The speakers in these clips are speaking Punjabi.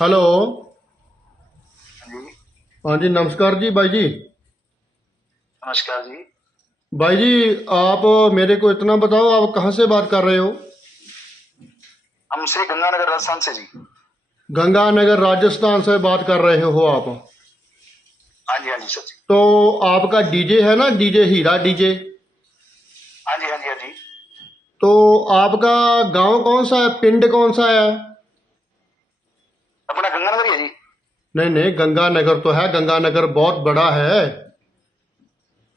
हेलो हाँ जी नमस्कार जी भाई जी। नमस्कार जी। भाई जी आप मेरे को इतना बताओ आप कहाँ से बात कर रहे हो? हम श्री गंगानगर राजस्थान से जी। गंगानगर राजस्थान से बात कर रहे हो आप? हाँ जी हाँ जी सर जी। तो आपका डीजे है ना डीजे हीरा डीजे? हाँ जी हाँ जी हाँ जी। तो आपका गाँव कौन सा है पिंड कौन सा है अपना गंगानगर ही है जी नहीं नहीं गंगानगर तो है गंगानगर बहुत बड़ा है।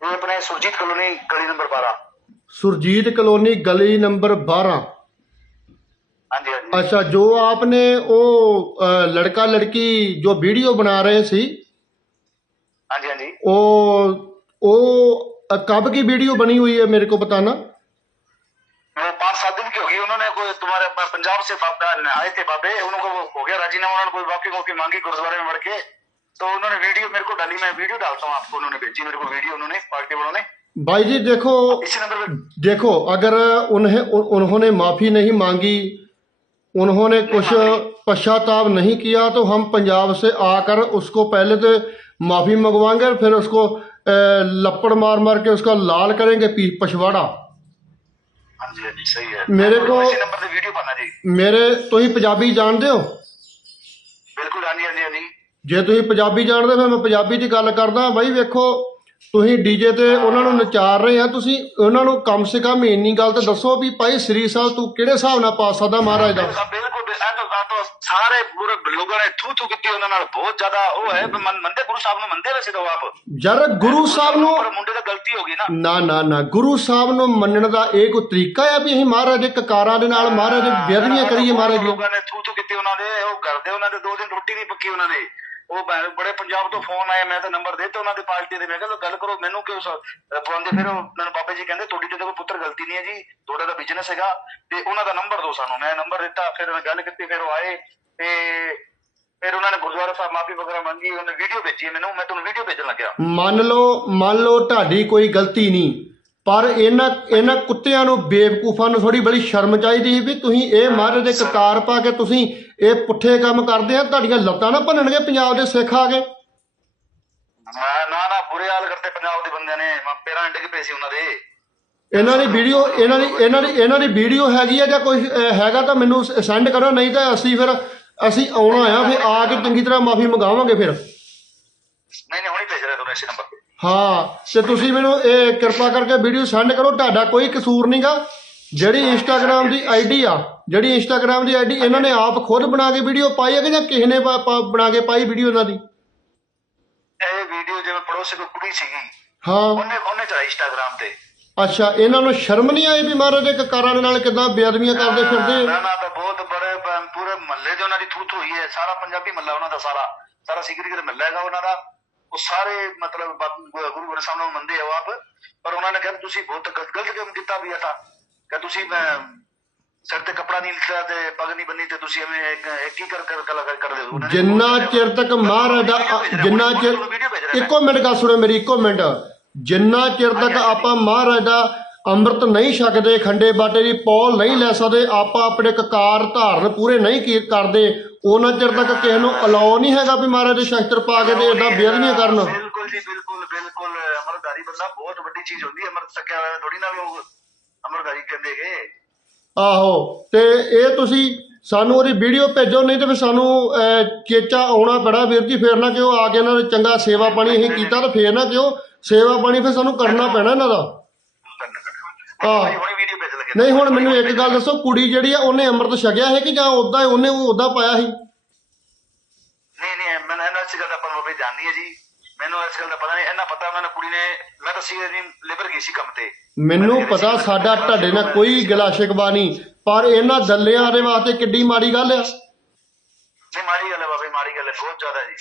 ये अपने सुरजीत कॉलोनी गली नंबर बारह। सुरजीत कॉलोनी गली नंबर बारह। हाँ जी हाँ अच्छा जो आपने वो लड़का लड़की जो वीडियो बना रहे हाँ जी हाँ जी। वो वो कब की वीडियो बनी हुई है मेरे को बताना? वो पाँच सात दिन की तुम्हारे पंजाब से आए थे बाबे उनको हो गया राजीनामा उन्होंने कोई माफ़ी माफ़ी मांगी गुरुद्वारे में बढ़ के तो उन्होंने वीडियो मेरे को डाली मैं वीडियो डालता हूँ आपको उन्होंने भेजी मेरे को वीडियो उन्होंने पार्टी वालों ने। भाई जी देखो देखो अगर उन्हें उन, उन्होंने माफ़ी नहीं मांगी उन्होंने कुछ पश्चाताप नहीं किया तो हम पंजाब से आकर उसको पहले तो माफ़ी मंगवाएँगे फिर उसको लपड़ मार मार के उसका लाल करेंगे पछवाड़ा। ਮੇਰੇ ਕੋਲ- ਮੇਰੇ ਤੁਸੀਂ ਪੰਜਾਬੀ ਜਾਣਦੇ ਹੋ? ਬਿਲਕੁਲ ਹਾਂਜੀ ਹਾਂਜੀ ਜੇ ਤੁਸੀਂ ਪੰਜਾਬੀ ਜਾਣਦੇ ਫਿਰ ਮੈਂ ਪੰਜਾਬੀ ਦੀ ਗੱਲ ਕਰਦਾ ਬਾਈ ਵੇਖੋ ਤੁਸੀਂ ਡੀਜੇ ਤੇ ਉਹਨਾਂ ਨੂੰ ਨਚਾਰ ਰਹੇ ਆ ਤੁਸੀਂ ਉਹਨਾਂ ਨੂੰ ਕਮ ਸੇ ਕਮ ਇੰਨੀ ਗੱਲ ਤਾਂ ਦੱਸੋ ਵੀ ਭਾਈ ਸ੍ਰੀ ਸਾਹਿਬ ਤੂੰ ਕਿਹੜੇ ਹਿਸਾਬ ਨਾਲ ਪਾ ਸਕਦਾ ਮਹਾਰਾਜ ਦਾ? ਬਿਲਕੁਲ ਬਿਲਕੁਲ ਬਿਲ- ਇਹ ਤਾਂ ਇਹ ਤਾਂ ਸਾਰੇ ਪੂਰੇ ਲੋਕਾਂ ਨੇ ਥੂ ਥੂ ਕੀਤੀ ਉਹਨਾਂ ਨਾਲ ਬਹੁਤ ਜ਼ਿਆਦਾ ਉਹ ਹੈ ਵੀ ਮੰਨ- ਮੰਨਦੇ ਗੁਰੂ ਸਾਹਿਬ ਨੂੰ ਮੰਨਦੇ ਵੈਸੇ ਤਾਂ ਉਹ ਆਪ। ਯਾਰ ਗੁਰੂ ਸਾਹਿਬ ਨੂੰ ਪਰ ਮੁੰਡੇ ਦਾ ਗਲਤੀ ਹੋ ਗਈ ਨਾ। ਨਾ ਨਾ ਨਾ ਗੁਰੂ ਸਾਹਿਬ ਨੂੰ ਮੰਨਣ ਦਾ ਇਹ ਕੋਈ ਤਰੀਕਾ ਹੈ ਵੀ ਅਸੀਂ ਮਹਾਰਾਜ ਦੇ ਕਕਾਰਾਂ ਦੇ ਨਾਲ ਮਹਾਰਾਜ ਦੇ ਬੇਅਦਬੀਆਂ ਕਰੀਏ ਮਹਾਰਾਜ ਲੋਕਾਂ ਨੇ ਥੂ ਥੂ ਕੀਤੀ ਉਹਨਾਂ ਦੇ ਉਹ ਕਰਦੇ ਉਹਨਾਂ ਦੇ ਦੋ ਦਿਨ ਰੋਟੀ ਨਹੀਂ ਪੱਕੀ ਉਹਨਾਂ ਦੇ। ਉਹ ਬੜੇ ਪੰਜਾਬ ਤੋਂ ਫੋਨ ਆਏ ਮੈਂ ਤਾਂ ਨੰਬਰ ਦੇ ਦਿੱਤਾ ਉਹਨਾਂ ਦੀ ਪਾਰਟੀ ਦੇ, ਮੈਂ ਕਿਹਾ ਗੱਲ ਕਰੋ, ਮੈਨੂੰ ਕਿਉਂ ਪਵਾਉਂਦੇ ਫਿਰ ਮੈਨੂੰ ਬਾਬਾ ਜੀ ਕਹਿੰਦੇ, ਤੁਹਾਡੀ ਤੇ ਕੋਈ ਪੁੱਤਰ ਗਲਤੀ ਨਹੀਂ ਹੈ ਜੀ, ਤੁਹਾਡਾ ਦਾ ਬਿਜ਼ਨਸ ਹੈਗਾ, ਤੇ ਉਹਨਾਂ ਦਾ ਨੰਬਰ ਦਿਓ ਸਾਨੂੰ। ਮੈਂ ਨੰਬਰ ਦਿੱਤਾ, ਫਿਰ ਮੈਂ ਗੱਲ ਕੀਤੀ, ਫਿਰ ਉਹ ਆਏ, ਤੇ ਫਿਰ ਉਹਨਾਂ ਨੇ ਗੁਰਦੁਆਰਾ ਸਾਹਿਬ ਮਾਫੀ ਵਗੈਰਾ ਮੰਗੀ, ਉਹਨੇ ਵੀਡੀਓ ਭੇਜੀ ਮੈਨੂੰ, ਮੈਂ ਤੁਹਾਨੂੰ ਵੀਡੀਓ ਭੇਜਣ ਲੱਗਿਆ। ਮੰਨ ਲਓ ਮੰਨ ਲਓ ਤੁਹਾਡੀ ਕੋਈ ਗਲਤੀ ਨਹੀਂ, ਪਰ ਇਹਨਾਂ ਇਹਨਾਂ ਕੁੱਤਿਆਂ ਨੂੰ ਬੇਵਕੂਫਾਂ ਨੂੰ ਥੋੜੀ ਬੜੀ ਸ਼ਰਮ ਚਾਹੀਦੀ ਸੀ ਵੀ ਤੁਸੀਂ ਇਹ ਮਹਾਰਾਜ ਦੇ ਕਕਾਰ ਪਾ ਕੇ ਤੁਸੀਂ ਇਹ ਪੁੱਠੇ ਕੰਮ ਕਰਦੇ ਆ ਤੁਹਾਡੀਆਂ ਲੱਤਾਂ ਨਾ ਭੰਨਣਗੇ ਪੰਜਾਬ ਦੇ ਸਿੱਖ ਆ ਕੇ। ਮੈਂ ਨਾ ਨਾ ਬੁਰੇ ਹਾਲ ਕਰਤੇ ਪੰਜਾਬ ਦੇ ਬੰਦਿਆਂ ਨੇ ਮੈਂ ਪੇਰਾਂ ਡਿੱਗ ਪਏ ਸੀ ਉਹਨਾਂ ਦੇ। ਇਹਨਾਂ ਦੀ ਵੀਡੀਓ ਇਹਨਾਂ ਦੀ ਇਹਨਾਂ ਦੀ ਇਹਨਾਂ ਦੀ ਵੀਡੀਓ ਹੈਗੀ ਆ ਜਾਂ ਕੋਈ ਹੈਗਾ ਤਾਂ ਮੈਨੂੰ ਸੈਂਡ ਕਰੋ ਨਹੀਂ ਤਾਂ ਅਸੀਂ ਫਿਰ ਅਸੀਂ ਆਉਣਾ ਆ ਫਿਰ ਆ ਕੇ ਚੰਗੀ ਤਰ੍ਹਾਂ ਮਾਫੀ ਮੰਗਾਵਾਂਗੇ ਫਿਰ। ਨਹੀਂ ਨਹੀਂ ਹੁਣੀ ਭੇਜ ਰਿਹਾ ਤੁਹਾਨੂੰ ਇਸੇ ਨੰਬਰ ਤੇ। ਹਾਂ ਤੇ ਤੁਸੀਂ ਮੈਨੂੰ ਇਹ ਕਿਰਪਾ ਕਰਕੇ ਵੀਡੀਓ ਸੈਂਡ ਕਰੋ ਤੁਹਾਡਾ ਕੋਈ ਕਸੂਰ ਨਹੀਂਗਾ ਜਿਹੜੀ ਇੰਸਟਾਗ੍ਰam ਦੀ ਆਈਡੀ ਆ ਜਿਹੜੀ ਇੰਸਟਾਗ੍ਰam ਦੀ ਆਈਡੀ ਇਹਨਾਂ ਨੇ ਆਪ ਖੁਦ ਬਣਾ ਕੇ ਵੀਡੀਓ ਪਾਈ ਹੈ ਕਿ ਜਾਂ ਕਿਸੇ ਨੇ ਪਾ- ਪਾ- ਬਣਾ ਕੇ ਪਾਈ ਵੀਡੀਓ ਇਹਨਾਂ ਦੀ? ਇਹ ਵੀਡੀਓ ਜਿਵੇਂ ਪੜੋਸੀ ਕੋਈ ਕੁੜੀ ਸੀਗੀ ਹਾਂ। ਉਹਨੇ ਉਹਨੇ ਚੜਾਈ ਇੰਸਟਾਗ੍ਰਾਮ ਤੇ। ਅੱਛਾ ਇਹਨਾਂ ਨੂੰ ਸ਼ਰਮ ਨਹੀਂ ਆਈ ਵੀ ਮਹਾਰਾਜ ਦੇ ਕਕਾਰਾਂ ਦੇ ਨਾਲ ਕਿਦਾਂ ਬੇਅਦਬੀਆਂ ਕਰਦੇ ਫਿਰਦੇ? ਨਾ ਨਾ ਤਾਂ ਬਹੁਤ ਬੜੇ ਪ- ਪੂਰੇ ਮਹੱਲੇ ਦੇ ਉਹਨਾਂ ਦੀ ਥੂ ਥੂ ਹੋਈ ਹੈ। ਸਾਰਾ ਪੰਜਾਬੀ ਮਹੱਲਾ ਉਹਨਾਂ ਦਾ ਸਾਰਾ। ਸਾਰਾ ਦਾ ਮਹੱਲਾ ਹੈਗਾ ਉਹਨਾਂ ਦਾ। ਉਹ ਸਾਰੇ ਮਤਲਬ ਬਾਪ- ਗੁਰੂ ਗ੍ਰੰਥ ਸਾਹਿਬ ਨੂੰ ਮੰਨਦੇ ਆਪ। ਪਰ ਉਹਨਾਂ ਨੇ ਕਿਹਾ ਵੀ ਤੁਸੀਂ ਬਹੁਤ ਗਲਤ ਗਲਤ ਕੰਮ ਕੀਤਾ ਵੀ ਐਸਾ ਕਿ ਤੁਸੀਂ ਸਿਰ ਤੇ ਕਪੜਾ ਨਹੀਂ ਲਿਖਿਆ ਤੇ ਪੱਗ ਨਹੀਂ ਬੰਨੀ ਤੇ ਤੁਸੀਂ ਐਵੇਂ ਇੱਕ ਹੀ ਕਰ ਕਰ ਕਰ ਕਰਦੇ ਹੋ। ਜਿੰਨਾ ਚਿਰ ਤੱਕ ਮਹਾਰਾਜ ਦਾ ਜਿੰਨਾ ਚਿਰ ਇੱਕੋ ਮਿੰਟ ਗੱਲ ਸੁਣੋ ਮੇਰੀ ਇੱਕੋ ਮਿੰਟ। ਜਿੰਨਾ ਚਿਰ ਤੱਕ ਆਪਾਂ ਮਹਾਰਾਜ ਦਾ ਅੰਮ੍ਰਿਤ ਨਹੀਂ ਛਕਦੇ ਖੰਡੇ ਬਾਟੇ ਦੀ ਪੌਲ ਨਹੀਂ ਲੈ ਸਕਦੇ ਆਪਾਂ ਆਪਣੇ ਕਕਾਰ ਧਾਰਨ ਪੂਰੇ ਨਹੀਂ ਕੀ- ਕਰਦੇ ਉਹਨਾਂ ਚਿਰ ਤੱਕ ਕਿਸੇ ਨੂੰ ਅਲਾਉ ਨਹੀਂ ਹੈਗਾ ਵੀ ਮਹਾਰਾਜ ਦੇ ਸ਼ਸਤਰ ਪਾ ਕੇ ਤੇ ਇਦਾਂ ਬੇਅਦਬੀਆਂ ਕਰਨ। ਬਿਲਕੁਲ ਜੀ ਬਿਲਕੁਲ ਬਿਲਕੁਲ। ਅਮਰਦਾਰੀ ਬੰਦਾ ਬਹੁਤ ਵੱਡੀ ਚੀਜ਼ ਹੁੰਦੀ ਹੈ ਅਮਰਤ ਸਕਿਆ ਹੋਇਆ ਥੋੜੀ ਨਾ ਲੋਕ ਅਮਰਦਾਰੀ ਕਹਿੰਦੇਗੇ ਆਹੋ ਤੇ ਇਹ ਤੁਸੀਂ ਸਾਨੂੰ ਉਹਦੀ ਵੀਡੀਓ ਭੇਜੋ ਨਹੀਂ ਤੇ ਫਿਰ ਸਾਨੂੰ ਅਹ, ਚੇਚਾ ਆਉਣਾ ਪੈਣਾ ਵੀਰ ਜੀ ਫੇਰ ਨਾ ਕਿ ਉਹ ਆ ਕੇ ਇਹਨਾਂ ਦੇ ਚੰਗਾ ਸੇਵਾ ਪਾਣੀ ਅਸੀਂ ਕੀਤਾ ਤਾਂ ਫੇਰ ਨਾ ਕਿਉਂ ਸੇਵਾ ਪਾਣੀ ਫਿਰ ਸਾਨੂੰ ਕਰਨਾ ਪੈਣਾ ਇਹਨਾਂ ਦਾ। ਹਾਂ ਹੁਣੀ ਵੀਡੀਓ ਭੇਜ ਲਗੇ। ਨਹੀਂ ਹੁਣ ਮੈਨੂੰ ਇੱਕ ਗੱਲ ਦੱਸੋ ਕੁੜੀ ਜਿਹੜੀ ਆ ਉਹਨੇ ਅੰਮ੍ਰਿਤ ਛਕਿਆ ਹੈ ਕਿ ਜਾਂ ਉਦਾਂ ਉਹਨੇ ਉਦਾਂ ਪਾਇਆ ਸੀ? ਨਹੀਂ ਨਹੀਂ ਮੈਨੂੰ ਇਹਨਾਂ ਇਸ ਗੱਲ ਦਾ ਬਾਬੇ ਜਾਣਨੀ ਹੈ ਜੀ। ਮੈਨੂੰ ਇਸ ਗੱਲ ਦਾ ਪਤਾ ਨਹੀਂ ਇਹਨਾਂ ਪਤਾ ਮੈਨੂੰ ਕੁੜੀ ਨੇ ਮੈਂ ਤਾਂ ਸੀ ਇਹਦੀ ਲੇਬਰ ਗਈ ਸੀ ਕੰਮ ਤੇ। ਮੈਨੂੰ ਪਤਾ ਸਾਡਾ ਤੁਹਾਡੇ ਨਾਲ ਕੋਈ ਗਿਲਾ ਸ਼ਿਕਵਾ ਨਹੀਂ ਪਰ ਇਹਨਾਂ ਦੱਲਿਆਂ ਦੇ ਵਾਸਤੇ ਕਿੱਡੀ ਮਾੜੀ ਗੱਲ ਆ। ਨਹੀਂ ਮਾੜੀ ਗੱਲ ਹੈ ਬਾਬੇ ਮਾੜੀ ਗੱਲ ਹੈ ਬਹੁਤ ਜ਼ਿਆਦਾ ਜੀ।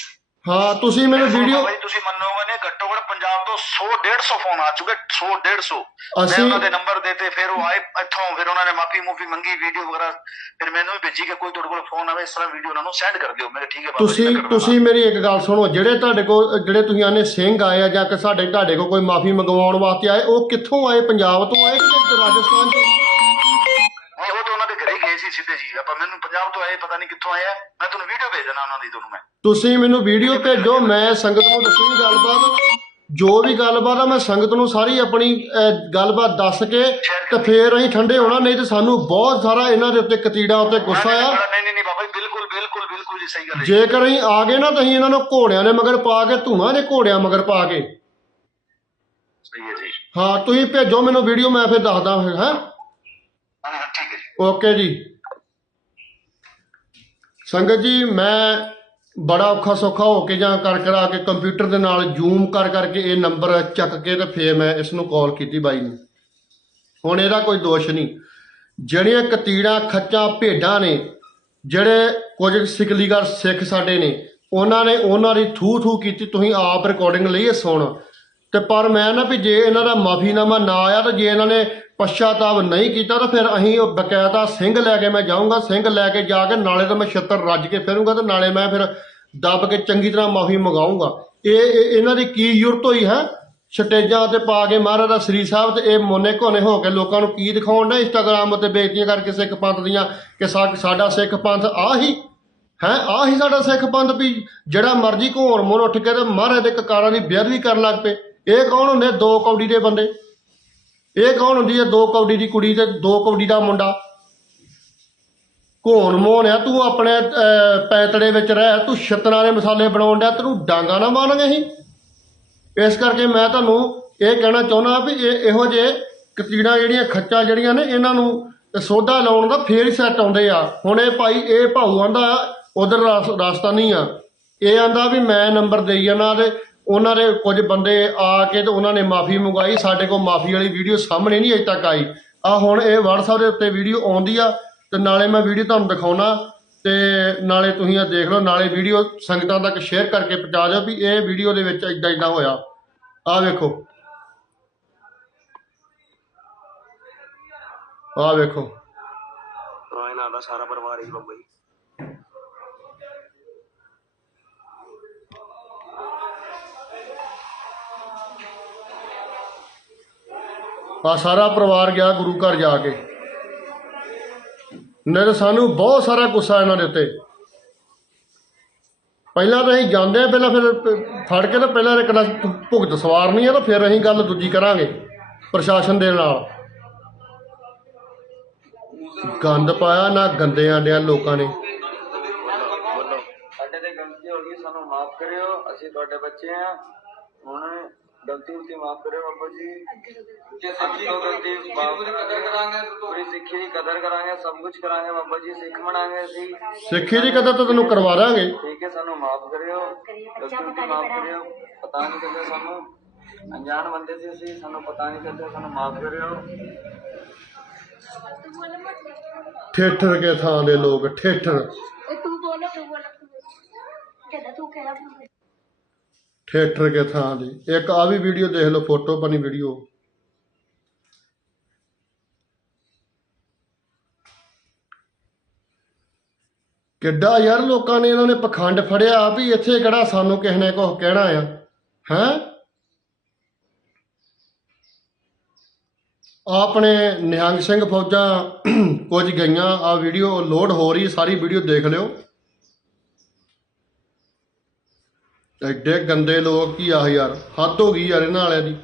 ਹਾਂ ਤੁਸੀਂ ਮੈਨੂੰ ਵੀਡੀਓ ਬਾਬਾ ਜੀ ਤੁਸੀਂ ਮੰਨੋਗੇ ਨੇ ਘੱਟੋ ਘੱਟ ਪੰਜਾਬ ਤੋਂ 100 150 ਫੋਨ ਆ ਚੁੱਕੇ 100 150 ਮੈਂ ਅਸੀਂ- ਉਹਨਾਂ ਦੇ ਨੰਬਰ ਦਿੱਤੇ ਫਿਰ ਉਹ ਆਏ ਇੱਥੋਂ ਫਿਰ ਉਹਨਾਂ ਨੇ ਮਾਫੀ ਮੂਫੀ ਮੰਗੀ ਵੀਡੀਓ ਵਗੈਰਾ। ਫਿਰ ਮੈਨੂੰ ਵੀ ਭੇਜੀ ਕਿ ਕੋਈ ਤੁਹਾਡੇ ਕੋਲ ਫੋਨ ਆਵੇ ਇਸ ਤਰ੍ਹਾਂ ਵੀਡੀਓ ਉਹਨਾਂ ਨੂੰ ਸੈਂਡ ਕਰ ਦਿਓ। ਮੇਰੇ ਠੀਕ ਹੈ ਬਾਬਾ ਜੀ, ਤੁਸੀਂ ਮੈਂ ਕਰ ਦਿੰਦਾ। ਤੁਸੀਂ ਮੇਰੀ ਇੱਕ ਗੱਲ ਸੁਣੋ ਜਿਹੜੇ ਤੁਹਾਡੇ ਕੋਲ ਜਿਹੜੇ ਤੁਸੀਂ ਆਨੇ ਸਿੰਘ ਆਏ ਆ ਜਾਂ ਕਿ ਸਾਡੇ ਤੁਹਾਡੇ ਕੋਲ ਕੋਈ ਮਾਫੀ ਮੰਗਵਾਉਣ ਵਾਸਤੇ ਆਏ ਉਹ ਕਿੱਥੋਂ ਆਏ? ਪੰਜਾਬ ਤੋਂ ਆਏ ਕਿ ਰਾਜਸਥਾਨ ਤੋਂ? ਸੀ ਸਿੱਧੇ ਜੀ। ਆਪਾਂ ਮੈਨੂੰ ਪੰਜਾਬ ਤੋਂ ਆਏ ਪਤਾ ਨਹੀਂ ਕਿੱਥੋਂ ਆਏ ਆ। ਮੈਂ ਤੁਹਾਨੂੰ ਵੀਡੀਓ ਭੇਜ ਦੇਣਾ ਉਹਨਾਂ ਦੀ ਤੁਹਾਨੂੰ ਮੈਂ। ਤੁਸੀਂ ਮੈਨੂੰ ਵੀਡੀਓ ਭੇਜੋ ਮੈਂ ਸੰਗਤ ਨੂੰ ਦੱਸਣੀ ਗੱਲਬਾਤ। ਜੋ ਵੀ ਗੱਲਬਾਤ ਆ ਮੈਂ ਸੰਗਤ ਨੂੰ ਸਾਰੀ ਆਪਣੀ ਗੱਲਬਾਤ ਦੱਸ ਕੇ ਤੇ ਫੇਰ ਅਸੀਂ ਠੰਡੇ ਹੋਣਾ ਨਹੀਂ ਤੇ ਸਾਨੂੰ ਬਹੁਤ ਸਾਰਾ ਇਹਨਾਂ ਦੇ ਉੱਤੇ ਕਤੀੜਾ ਉੱਤੇ ਗੁੱਸਾ ਆ। ਨਹੀਂ ਨਹੀਂ ਨਹੀਂ ਬਾਬਾ ਜੀ ਬਿਲਕੁਲ ਬਿਲਕੁਲ ਬਿਲਕੁਲ ਜੀ ਸਹੀ ਗੱਲ ਹੈ ਜੀ। ਜੇਕਰ ਅਸੀਂ ਆ ਗਏ ਨਾ ਤਾਂ ਅਸੀਂ ਇਹਨਾਂ ਨੂੰ ਘੋੜਿਆਂ ਦੇ ਮਗਰ ਪਾ ਕੇ ਧੂਆਂ ਦੇ ਘੋੜਿਆਂ ਮਗਰ ਪਾ ਕੇ। ਸਹੀ ਹੈ ਜੀ। ਹਾਂ ਤੁਸੀਂ ਭੇਜੋ ਮੈਨੂੰ ਵੀਡੀਓ ਮੈਂ ਫਿਰ ਦੱਸਦਾ ਫਿਰ ਹੈਂ। ਠੀਕ ਹੈ ਓਕੇ ਜੀ। ਸੰਗਤ ਜੀ, ਮੈਂ ਬੜਾ ਔਖਾ ਸੌਖਾ ਹੋ ਕੇ ਜਾਂ ਕਰ ਕਰਾ ਕੇ ਕੰਪਿਊਟਰ ਦੇ ਨਾਲ ਜ਼ੂਮ ਕਰ ਕਰਕੇ ਇਹ ਨੰਬਰ ਚੱਕ ਕੇ ਤੇ ਫੇਰ ਮੈਂ ਇਸ ਨੂੰ ਕਾਲ ਕੀਤੀ ਬਾਈ ਨੂੰ। ਹੁਣ ਇਹਦਾ ਕੋਈ ਦੋਸ਼ ਨਹੀਂ। ਜਿਹੜੀਆਂ ਕਤੀੜਾਂ, ਖੱਚਾਂ, ਭੇਡਾਂ ਨੇ, ਜਿਹੜੇ ਕੁਝ ਸਿਕਲੀਗਰ ਸਿੱਖ ਸਾਡੇ ਨੇ, ਉਹਨਾਂ ਨੇ ਉਹਨਾਂ ਦੀ ਥੂ ਥੂ ਕੀਤੀ, ਤੁਸੀਂ ਆਪ ਰਿਕਾਰਡਿੰਗ ਲਈ ਇਹ ਸੁਣ। ਤੇ ਪਰ ਮੈਂ ਨਾ ਵੀ ਜੇ ਇਹਨਾਂ ਦਾ ਮਾਫੀਨਾਮਾ ਨਾ ਆਇਆ ਤਾਂ ਜੇ ਇਹਨਾਂ ਨੇ ਪਛਤਾਵਾ ਨਹੀਂ ਕੀਤਾ ਤਾਂ ਫਿਰ ਅਸੀਂ ਉਹ ਬਕਾਇਦਾ ਸਿੰਘ ਲੈ ਕੇ ਮੈਂ ਜਾਊਂਗਾ, ਸਿੰਘ ਲੈ ਕੇ ਜਾ ਕੇ ਨਾਲੇ ਤਾਂ ਮੈਂ ਛੱਤਰ ਰੱਜ ਕੇ ਫਿਰੂੰਗਾ ਤੇ ਨਾਲੇ ਮੈਂ ਫਿਰ ਦੱਬ ਕੇ ਚੰਗੀ ਤਰ੍ਹਾਂ ਮਾਫੀ ਮੰਗਾਉਂਗਾ ਇਹ ਇਹਨਾਂ ਦੀ ਕੀ ਜ਼ਰੂਰਤ ਹੋਈ ਹੈ? ਸਟੇਜਾਂ ਤੇ ਪਾ ਕੇ ਮਹਾਰਾਜ ਦਾ ਸ੍ਰੀ ਸਾਹਿਬ ਤੇ ਇਹ ਮੋਨੇ ਘੋਨੇ ਹੋ ਕੇ ਲੋਕਾਂ ਨੂੰ ਕੀ ਦਿਖਾਉਣ ਦਾ ਇੰਸਟਾਗ੍ਰਾਮ ਉੱਤੇ ਬੇਇੱਜ਼ਤੀਆਂ ਕਰਕੇ ਸਿੱਖ ਪੰਥ ਦੀਆਂ ਕਿ ਸਾਡਾ ਸਿੱਖ ਪੰਥ ਆਹੀ ਹੈ ਆਹੀ ਸਾਡਾ ਸਿੱਖ ਪੰਥ ਵੀ ਜਿਹੜਾ ਮਰਜ਼ੀ ਘੋਣ ਮੋਨ ਉੱਠ ਕੇ ਤੇ ਮਹਾਰਾਜ ਦੇ ਕਕਾਰਾਂ ਦੀ ਬੇਅਦਬੀ ਕਰਨ ਲੱਗ ਪਏ। ਇਹ ਕੌਣ ਹੁੰਦੇ? ਦੋ ਕੌਡੀ ਦੇ ਬੰਦੇ। ਇਹ ਕੌਣ ਹੁੰਦੀ ਹੈ? ਦੋ ਕੌਡੀ ਦੀ ਕੁੜੀ ਤੇ ਦੋ ਕੌਡੀ ਦਾ ਮੁੰਡਾ। ਘੋਣ ਮੋਨ ਆ, ਤੂੰ ਆਪਣੇ ਪੈਤੜੇ ਵਿੱਚ ਰਹਿ, ਤੂੰ ਛਤਰਾਂ ਦੇ ਮਸਾਲੇ ਬਣਾਉਣ ਡਿਆ, ਤੈਨੂੰ ਡਾਂਗਾ ਨਾ ਮਾਰਾਂਗੇ ਅਸੀਂ? ਇਸ ਕਰਕੇ ਮੈਂ ਤੁਹਾਨੂੰ ਇਹ ਕਹਿਣਾ ਚਾਹੁੰਦਾ ਵੀ ਇਹ ਇਹੋ ਜਿਹੇ ਕਤੀੜਾਂ ਜਿਹੜੀਆਂ ਖੱਚਾ ਜਿਹੜੀਆਂ ਨੇ, ਇਹਨਾਂ ਨੂੰ ਸੋਧਾ ਲਾਉਣ ਦਾ ਫੇਰ ਹੀ ਸੈੱਟ ਆਉਂਦੇ ਆ। ਹੁਣ ਇਹ ਭਾਈ, ਇਹ ਭਾਊ ਆਂਦਾ, ਉਧਰ ਰਾਸਤਾ ਨਹੀਂ ਆ। ਇਹ ਆਂਦਾ ਵੀ ਮੈਂ ਨੰਬਰ ਦੇਈ ਜਾਣਾ ਤੇ ਉਹਨਾਂ ਦੇ ਕੁਝ ਬੰਦੇ ਆ ਕੇ ਤੇ ਉਹਨਾਂ ਨੇ ਮਾਫੀ ਮੰਗਾਈ ਸਾਡੇ ਕੋਲ ਮਾਫੀ ਵਾਲੀ ਵੀਡੀਓ ਸਾਹਮਣੇ ਨਹੀਂ ਅਜੇ ਤੱਕ ਆਈ। ਆ ਹੁਣ ਇਹ WhatsApp ਦੇ ਉੱਤੇ ਵੀਡੀਓ ਆਉਂਦੀ ਆ ਤੇ ਨਾਲੇ ਮੈਂ ਵੀਡੀਓ ਤੁਹਾਨੂੰ ਦਿਖਾਉਣਾ ਤੇ ਨਾਲੇ ਤੁਸੀਂ ਇਹ ਦੇਖ ਲਓ, ਨਾਲੇ ਵੀਡੀਓ ਸੰਗਤਾਂ ਤੱਕ ਸ਼ੇਅਰ ਕਰਕੇ ਪਹੁੰਚਾ ਦਿਓ ਵੀ ਇਹ ਵੀਡੀਓ ਦੇ ਵਿੱਚ ਇਦਾਂ ਇਦਾਂ ਹੋਇਆ। ਆ ਵੇਖੋ। ਆ ਵੇਖੋ। ਇਹਨਾਂ ਦਾ ਸਾਰਾ ਪਰਿਵਾਰ ਹੀ ਬੰਬਈ। ਆ ਸਾਰਾ ਪਰਿਵਾਰ ਗਿਆ ਗੁਰੂ ਘਰ ਜਾ ਕੇ। ਨਹੀਂ ਸਾਨੂੰ ਬਹੁਤ ਸਾਰਾ ਗੁੱਸਾ ਇਹਨਾਂ ਦੇ ਉੱਤੇ। ਪਹਿਲਾਂ ਤਾਂ ਅਸੀਂ ਜਾਂਦੇ ਆ ਪਹਿਲਾਂ ਫਿਰ ਫੜ ਕੇ ਤਾਂ ਪਹਿਲਾਂ ਇੱਕ ਭੁਗਤ ਸਵਾਰਨੀ ਆ ਤਾਂ ਫਿਰ ਅਸੀਂ ਗੱਲ ਦੂਜੀ ਕਰਾਂਗੇ, ਪ੍ਰਸ਼ਾਸਨ ਦੇ ਨਾਲ। ਗੰਦ ਪਾਇਆ ਨਾ ਗੰਦੇ ਆਂਡਿਆਂ ਲੋਕਾਂ ਨੇ। ਸਾਡੇ ਤੇ ਗਲਤੀ ਹੋ ਗਈ, ਸਾਨੂੰ ਮਾਫ ਕਰਿਓ, ਅਸੀਂ ਤੁਹਾਡੇ ਬੱਚੇ ਆ ਹੁਣ ਸਿੱਖੀ ਦੀ ਕਦਰ ਤਾਂ। ਤੈਨੂੰ ਕਰਵਾ ਦਾਂਗੇ। ਠੀਕ ਹੈ ਸਾਨੂੰ ਮਾਫ ਕਰਿਓ। ਗਲਤੀ ਮਾਫ ਪਤਾ ਨਹੀਂ ਕਿੱਥੇ ਸਾਨੂੰ। ਅਣਜਾਣ ਬੰਦੇ ਸੀ ਸਾਨੂੰ ਪਤਾ ਨਹੀਂ ਕਿੱਥੇ ਸਾਨੂੰ ਮਾਫ ਕਰਿਓ। ਠੇਠਰ ਕੇ ਥਾਂ ਦੇ ਲੋਕ ਠੇਠਰ ਤੂੰ ਬੋਲੋ ਤੂੰ ਬੋਲੋ। ਕਿਹਦਾ ਤੂੰ ਕਿਹੜਾ कहना तू कहना तू ਠੇਠਰ ਕੇ ਥਾਂ ਦੀ ਇੱਕ ਆ ਵੀ ਵੀਡੀਓ ਦੇਖ ਲਓ ਫੋਟੋ ਬਣੀ ਵੀਡੀਓ ਕਿੱਡਾ ਯਾਰ ਲੋਕਾਂ ਨੇ ਇਹਨਾਂ ਨੇ ਪਖੰਡ ਫੜਿਆ ਵੀ ਇੱਥੇ ਕਿਹੜਾ ਸਾਨੂੰ ਕਿਸੇ ਨੇ ਕੁਝ ਕਹਿਣਾ ਆ ਹੈ ਆਪਣੇ ਨਿਹੰਗ ਸਿੰਘ ਫੌਜਾਂ ਕੁਝ ਗਈਆਂ ਆ ਵੀਡੀਓ ਲੋਡ ਹੋ ਰਹੀ ਸਾਰੀ ਵੀਡੀਓ ਦੇਖ ਲਿਓ ਐਡੇ ਗੰਦੇ ਲੋਕ ਕੀ ਆ ਯਾਰ? ਹੱਦ ਹੋ ਗਈ ਯਾਰ ਇਹਨਾਂ ਵਾਲਿਆਂ ਦੀ।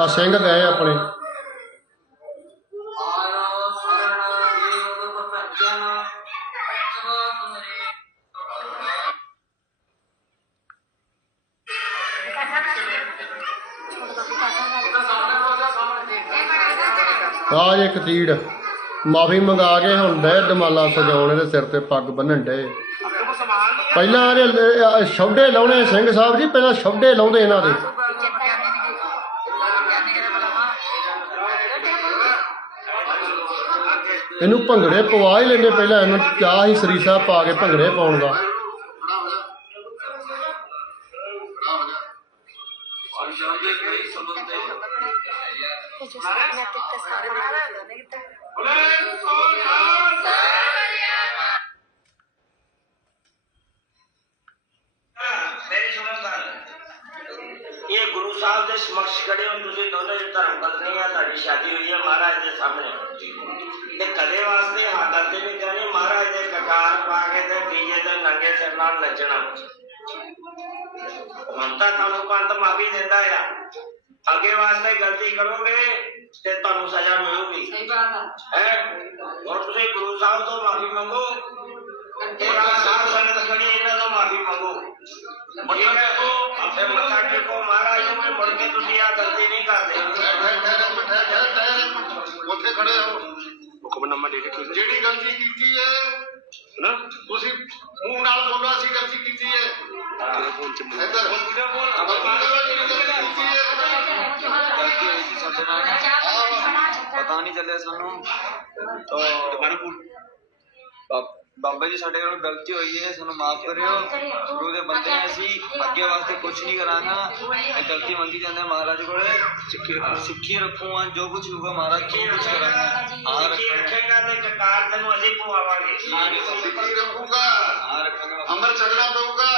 ਆ ਸਿੰਘ ਗਏ ਆਪਣੇ। ਆ ਜੇ ਕਤੀੜ ਮਾਫੀ ਮੰਗਾ ਕੇ ਹੁਣ ਡੇ ਦਮਾਲਾ ਸਜਾਉਣ ਦੇ ਸਿਰ ਤੇ ਪੱਗ ਬੰਨਣ ਡੇ ਪਹਿਲਾਂ ਇਹਦੇ ਸ਼ੌਡੇ ਲਾਉਣੇ ਸਿੰਘ ਸਾਹਿਬ ਜੀ, ਪਹਿਲਾਂ ਸ਼ੌਡੇ ਲਾਉਂਦੇ ਇਹਨਾਂ ਦੇ। ਇਹਨੂੰ ਭੰਗੜੇ ਪਵਾ ਹੀ ਲੈਂਦੇ ਪਹਿਲਾਂ, ਇਹਨੂੰ ਚਾਹ ਹੀ ਸ੍ਰੀ ਪਾ ਕੇ ਭੰਗੜੇ ਪਾਉਣ ਦਾ। जो नाटक का सामने ये गुरु साहब के समक्ष खड़े हो ਤੁਸੀਂ ਦੋਨੋਂ ਜੀ ਧਰਮ ਪਤਨੀ ਆ ਤੁਹਾਡੀ ਸ਼ਾਦੀ ਹੋਈ ਹੈ ਮਹਾਰਾਜ ਦੇ ਸਾਹਮਣੇ ਤੇ ਕਦੇ ਵਾਸਤੇ ਹੱਥ ਅੱਗੇ ਨਹੀਂ ਜਾਣੇ ਮਹਾਰਾਜ ਦੇ ਕਕਾਰ ਪਾ ਕੇ ਤੇ ਡੀਜੇ ਦੇ ਨੰਗੇ ਸਿਰ ਨਾਲ ਨੱਚਣਾ ਹੁਣ ਤਾਂ ਤੁਹਾਨੂੰ ਪੰਥ ਮਾਫੀ ਦਿੰਦਾ ਆ ਅੱਗੇ ਵਾਸਤੇ ਗਲਤੀ ਕਰੋਗੇ ਤੇ ਤੁਹਾਨੂੰ ਸਜ਼ਾ ਮਿਲੂਗੀ। ਸਹੀ ਬਾਤ ਆ। ਹੈ? ਹੁਣ ਤੁਸੀਂ ਗੁਰੂ ਸਾਹਿਬ ਤੋਂ ਮਾਫੀ ਮੰਗੋ। ਤੇਰਾ ਸਾਧ ਸੰਗਤ ਖੜੀ ਇਹਨਾਂ ਤੋਂ ਮਾਫੀ ਮੰਗੋ। ਮੁੜੀ ਰੱਖੋ ਆਪਣੇ ਮੱਥਾ ਟੇਕੋ ਮਹਾਰਾਜ ਨੂੰ ਕਿ ਮੁੜ ਕੇ ਤੁਸੀਂ ਆ ਗਲਤੀ ਨਹੀਂ ਕਰਦੇ। ਉੱਥੇ ਖੜੇ ਹੋ ਹੁਕਮਨਾਮਾ ਦੇ ਕੇ ਜਿਹੜੀ ਗਲਤੀ ਕੀਤੀ ਹੈ ਨਾ ਤੁਸੀਂ ਮੂੰਹ ਨਾਲ ਬੋਲੋ ਅਸੀਂ ਗਲਤੀ ਕੀਤੀ ਹੈ। ਇੱਧਰ ਹੁਣ ਵੀਡੀਓ ਬੋਲ ਅਮਰ ਮਾਨਵਾ ਜੀ ਗਲਤੀ ਕੀਤੀ ਹੈ। ਪਤਾ ਨਹੀਂ ਚੱਲਿਆ ਸਾਨੂੰ। ਤਾਂ ਦੁਬਾਰਾ ਬੋਲ। ਬਾਬਾ ਜੀ ਸਾਡੇ ਕੋਲ ਗਲਤੀ ਹੋਈ ਹੈ ਸਾਨੂੰ ਮਾਫ ਕਰਿਓ। ਗੁਰੂ ਦੇ ਬੰਦੇ ਹਾਂ ਅਸੀਂ ਅੱਗੇ ਵਾਸਤੇ ਕੁਝ ਨਹੀਂ ਕਰਾਂਗਾ ਇਹ ਗਲਤੀ ਮੰਗੀ ਜਾਂਦੇ ਹਾਂ ਮਹਾਰਾਜ ਕੋਲੇ। ਸਿੱਖੀ ਸਿੱਖੀ ਰੱਖੂਗਾ ਜੋ ਕੁਝ ਹੋਊਗਾ ਮਹਾਰਾਜ ਜੋ ਕੁਝ ਕਰਾਂਗਾ। ਹਾਂ ਸਿੱਖੀ ਰੱਖਾਂਗੇ। ਤੇ ਕਕਾਰ ਤੈਨੂੰ ਅਸੀਂ ਪਵਾਵਾਂਗੇ ਸਿੱਖੀ ਰੱਖੂਗਾ। ਹਾਂ ਰੱਖਾਂਗੇ ਅਮਰ ਛਕਣਾ ਪਊਗਾ।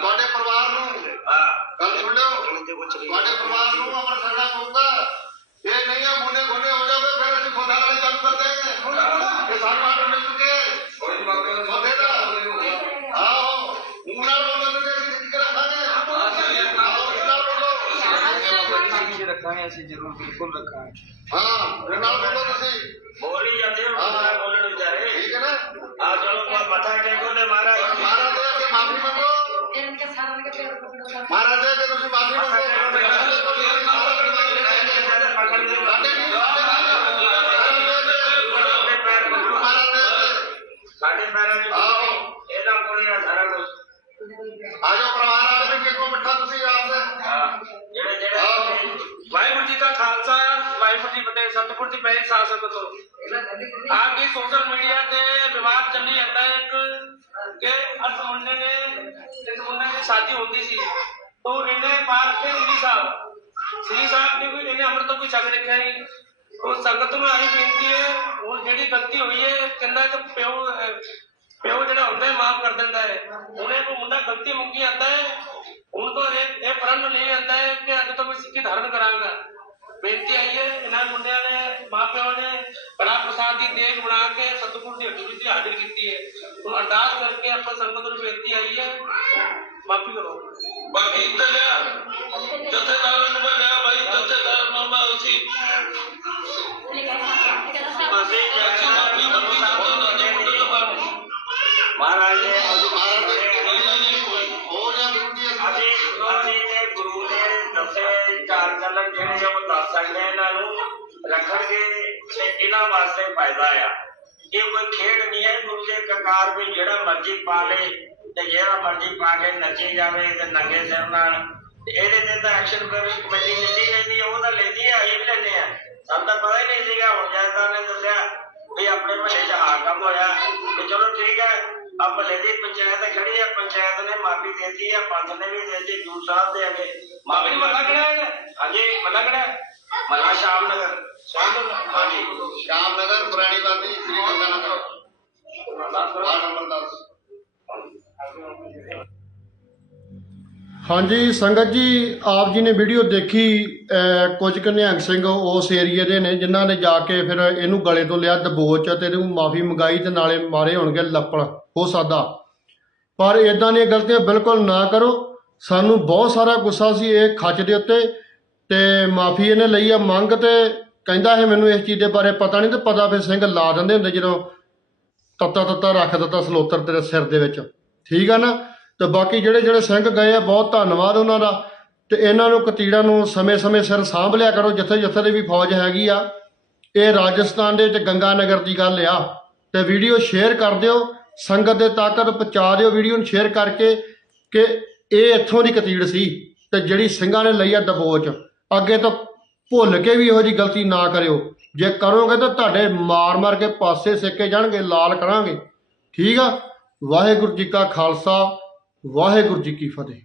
ਤੁਹਾਡੇ ਪਰਿਵਾਰ ਨੂੰ। ਹਾਂ। ਗੱਲ ਸੁਣ ਲਿਓ ਤੁਹਾਡੇ ਪਰਿਵਾਰ ਨੂੰ ਅਮਰ ਛਕਣਾ ਪਊਗਾ। ਇਹ ਨਹੀਂ ਆ ਮੁੰਨੇ ਗੁੰਨੇ ਹੋ ਜਾਵੇ ਫਿਰ ਅਸੀਂ ਖੁਦਾ ਵਾਲੀ ਚਾਲੂ ਕਰ ਦੇਂਗੇ ਇਹ ਸਾਨੂੰ ਆਰਡਰ ਮਿਲ ਚੁੱਕੇ ਜਵਾਕਾਂ ਦਾ ਉਹਦੇ ਦਾ ਆਹੋ ਉਹਨਾਂ ਨੂੰ ਤੇ ਅਸੀਂ ਜ਼ਿਕਰ ਰੱਖਾਂਗੇ ਰੱਖਾਂਗੇ ਅਸੀਂ ਜ਼ਰੂਰ ਬਿਲਕੁਲ ਰੱਖਾਂਗੇ ਹਾਂ ਜੇ ਨਾਲ ਬੋਲੋ ਤੁਸੀਂ ਬੋਲ ਹੀ ਜਾਂਦੇ ਹੋ ਹਾਂ ਬੋਲਣ ਵਿਚਾਰੇ ਠੀਕ ਹੈ ਨਾ ਆ ਚਲੋ ਮੈਂ ਪਤਾ ਕਿ ਕੋਨੇ ਮਹਾਰਾਜ ਮਹਾਰਾਜ ਤੇ ਮਾਫੀ ਮੰਗੋ। ਇਹਨਾਂ ਕੇ ਸਾਰਿਆਂ ਦੇ ਪੈਰ ਪਕੜੋ। ਮਹਾਰਾਜ ਤੇ ਤੁਸੀਂ ਮਾਫੀ ਮੰਗੋ। ਆਪ ਦੀ ਸੋਸ਼ਲ ਮੀਡੀਆ ਤੇ ਵਿਵਾਦ ਚੱਲੀ ਜਾਂਦਾ ਹੈ ਇੱਕ ਕਿ ਅਸ ਮੁੰਡੇ ਨੇ ਇਸ ਮੁੰਡੇ ਦੀ ਸ਼ਾਦੀ ਹੁੰਦੀ ਸੀ तो ਇਹਨੇ ਪਾਕ ਤੇ ਸ੍ਰੀ ਸਾਹਿਬ ਸ੍ਰੀ ਸਾਹਿਬ ਨੇ ਕੋਈ ਇਹਨੇ ਅੰਮ੍ਰਿਤ ਕੋਈ ਛਕ ਰੱਖਿਆ ਨਹੀਂ ਉਹ ਸੰਗਤ ਨੂੰ ਆਹੀ ਬੇਨਤੀ ਹੈ ਹੁਣ ਜਿਹੜੀ ਗਲਤੀ ਹੋਈ ਹੈ ਕਹਿੰਦਾ ਕਿ ਪਿਓ ਅਹ, ਪਿਓ ਜਿਹੜਾ ਹੁੰਦਾ ਹੈ ਮਾਫ ਕਰ ਦਿੰਦਾ ਹੈ ਉਹਨੇ ਕੋਈ ਮੁੰਡਾ ਗਲਤੀ ਮੁੱਕੀ ਆਂਦਾ ਹੈ ਹੁਣ ਤੋਂ ਇਹ ਇਹ ਪ੍ਰਣ ਲੈ ਆਂਦਾ ਹੈ ਕਿ ਅੱਜ ਤੋਂ ਮੈਂ ਸਿੱਖੀ ਧਾਰਨ ਕਰਾਂਗਾ ਬੇਨਤੀ ਆਈ ਹੈ ਇਹਨਾਂ ਮੁੰਡਿਆਂ ਨੇ ਮਾਪਿਆਂ ਨੇ ਕੜਾ ਪ੍ਰਸਾਦ ਦੀ ਦੇਗ ਬਣਾ ਕੇ ਸਤਿਗੁਰੂ ਦੀ ਹਜ਼ੂਰੀ 'ਚ ਹਾਜ਼ਰ ਕੀਤੀ ਹੈ ਹੁਣ ਅਰਦਾਸ ਕਰਕੇ ਆਪਾਂ ਸੰਗਤ ਨੂੰ ਬੇਨਤੀ ਆਈ ਹੈ ਮਾਫੀ ਕਰੋ ਬਾਕੀ ਇੱਧਰ ਜਥੇਦਾਰਾਂ ਨੂੰ ਮੈਂ ਲਿਆ ਭਾਈ ਜਥੇਦਾਰ ਨੂੰ ਮੈਂ ਅਸੀਂ ਅਸੀਂ ਮਾਫੀ ਮੰਗੀ ਜਾਂਦੇ ਨਾ ਜੇ ਮੁੰਡੇ ਤੋਂ ਬਾਹਰ ਮਹਾਰਾਜ ਨੇ ਮਹਾਰਾਜ ਦੇ ਹੋ ਜਾਂ ਗੁਰੂ ਜੀ ਅਸੀਂ ਅਸੀਂ ਤੇ ਗੁਰੂ ਦੇ ਦੱਸੇ ਚਾਰ ਚੱਲਣ ਜਿਹੜੇ ਆ ਉਹ ਦੱਸ ਸਕਦੇ ਆ ਇਹਨਾਂ ਨੂੰ ਰੱਖਣਗੇ ਤੇ ਇਹਨਾਂ ਵਾਸਤੇ ਫਾਇਦਾ ਆ ਇਹ ਕੋਈ ਖੇਡ ਨਹੀਂ ਹੈ ਗੁਰੂ ਦੇ ਕਕਾਰ ਵੀ ਜਿਹੜਾ ਮਰਜ਼ੀ ਪਾ ਲੇ ਤੇ ਜਿਹੜਾ ਮਰਜ਼ੀ ਪਾ ਕੇ ਨੱਚੀ ਜਾਵੇ ਤੇ ਨੰਗੇ ਸਿਰ ਨਾਲ ਤੇ ਇਹਦੇ ਤੇ ਤਾਂ ਐਕਸ਼ਨ ਕਮੇਟੀ ਕਮੇਟੀ ਲੈਂਦੀ ਲੈਂਦੀ ਉਹ ਤਾਂ ਲੈਂਦੀ ਆ ਅਸੀਂ ਵੀ ਲੈਂਦੇ ਆ। ਸਾਨੂੰ ਤਾਂ ਪਤਾ ਹੀ ਨਹੀਂ ਸੀਗਾ ਹੁਣ ਜੈਸਾ ਨੇ ਦੱਸਿਆ ਵੀ ਆਪਣੇ ਮਹੱਲੇ 'ਚ ਹਾਂ ਕੰਮ ਹੋਇਆ। ਤੇ ਚਲੋ ਠੀਕ ਹੈ ਆ ਮਹੱਲੇ ਦੀ ਪੰਚਾਇਤ ਖੜੀ ਹੈ ਪੰਚਾਇਤ ਨੇ ਮਾਫੀ ਦੇਤੀ ਹੈ ਪੰਚ ਨੇ ਵੀ ਦੇਤੀ ਜੂ ਸਾਹਿਬ ਦੇ ਅੱਗੇ ਮਾਫੀ ਕਿਹੜਾ ਹੈ ਹਾਂਜੀ ਮੱਲਾ ਕਿਹੜਾ ਹੈ? ਮੱਲਾ ਸ਼ਾਮ ਨਗਰ ਸ਼ਾਮ ਨੂੰ ਹਾਂਜੀ। ਸ਼ਾਮ ਨਗਰ ਪੁਰਾਣੀ ਬਾਦੀ ਸ੍ਰੀ ਗੰਗਾ ਨਗਰ। ਵਾਰਡ ਨੰਬਰ 10 ਹਾਂਜੀ ਸੰਗਤ ਜੀ ਆਪ ਜੀ ਨੇ ਵੀਡੀਓ ਦੇਖੀ ਕੁਝ ਕੁ ਨਿਹੰਗ ਸਿੰਘ ਉਸ ਏਰੀਏ ਦੇ ਨੇ ਜਿਨ੍ਹਾਂ ਨੇ ਜਾ ਕੇ ਫਿਰ ਇਹਨੂੰ ਗਲੇ ਤੋਂ ਲਿਆ ਦਬੋਚ ਤੇ ਇਹਨੂੰ ਮਾਫੀ ਮੰਗਾਈ ਤੇ ਨਾਲੇ ਮਾਰੇ ਹੋਣਗੇ ਲੱਪੜ ਹੋ ਸਕਦਾ। ਪਰ ਇਦਾਂ ਦੀਆਂ ਗਲਤੀਆਂ ਬਿਲਕੁਲ ਨਾ ਕਰੋ। ਸਾਨੂੰ ਬਹੁਤ ਸਾਰਾ ਗੁੱਸਾ ਸੀ ਇਹ ਖੱਚ ਦੇ ਉੱਤੇ। ਤੇ ਮਾਫੀ ਇਹਨੇ ਲਈ ਆ, ਮੰਗ ਤੇ ਕਹਿੰਦਾ ਇਹ ਮੈਨੂੰ ਇਸ ਚੀਜ਼ ਦੇ ਬਾਰੇ ਪਤਾ ਨਹੀਂ ਤੇ ਪਤਾ ਫਿਰ ਸਿੰਘ ਲਾ ਦਿੰਦੇ ਹੁੰਦੇ ਜਦੋਂ ਤੱਤਾ ਤੱਤਾ ਰੱਖ ਦਿੱਤਾ ਸਲੋਤਰ ਤੇਰੇ ਸਿਰ ਦੇ ਵਿੱਚ। ਠੀਕ ਆ ਨਾ? ਤੇ ਬਾਕੀ ਜਿਹੜੇ ਜਿਹੜੇ ਸਿੰਘ ਗਏ ਆ, ਬਹੁਤ ਧੰਨਵਾਦ ਉਹਨਾਂ ਦਾ। ਤੇ ਇਹਨਾਂ ਨੂੰ ਕਤੀੜਾਂ ਨੂੰ ਸਮੇਂ-ਸਮੇਂ ਸਿਰ ਸਾਂਭ ਲਿਆ ਕਰੋ, ਜਿੱਥੇ ਜਿੱਥੇ ਦੀ ਵੀ ਫੌਜ ਹੈਗੀ ਆ। ਇਹ ਰਾਜਸਥਾਨ ਦੇ ਵਿੱਚ ਗੰਗਾ ਨਗਰ ਦੀ ਗੱਲ ਆ। ਤੇ ਵੀਡੀਓ ਸ਼ੇਅਰ ਕਰ ਦਿਓ, ਸੰਗਤ ਦੇ ਤਾਕਤ ਪਹੁੰਚਾ ਦਿਓ ਵੀਡੀਓ ਨੂੰ ਸ਼ੇਅਰ ਕਰਕੇ ਕਿ ਇਹ ਇੱਥੋਂ ਦੀ ਕਤੀੜ ਸੀ ਤੇ ਜਿਹੜੀ ਸਿੰਘਾਂ ਨੇ ਲਈ ਆ ਦਬੋਚ। ਅੱਗੇ ਤੋਂ ਭੁੱਲ ਕੇ ਵੀ ਇਹੋ ਜੀ ਗਲਤੀ ਨਾ ਕਰਿਓ। ਜੇ ਕਰੋਗੇ ਤਾਂ ਤੁਹਾਡੇ ਮਾਰ-ਮਾਰ ਕੇ ਪਾਸੇ ਸੇਕੇ ਜਾਣਗੇ, ਲਾਲ ਕਰਾਂਗੇ। ਠੀਕ ਆ? ਵਾਹਿਗੁਰੂ ਜੀ ਕਾ ਖਾਲਸਾ, ਵਾਹਿਗੁਰੂ ਜੀ ਕੀ ਫਤਿਹ।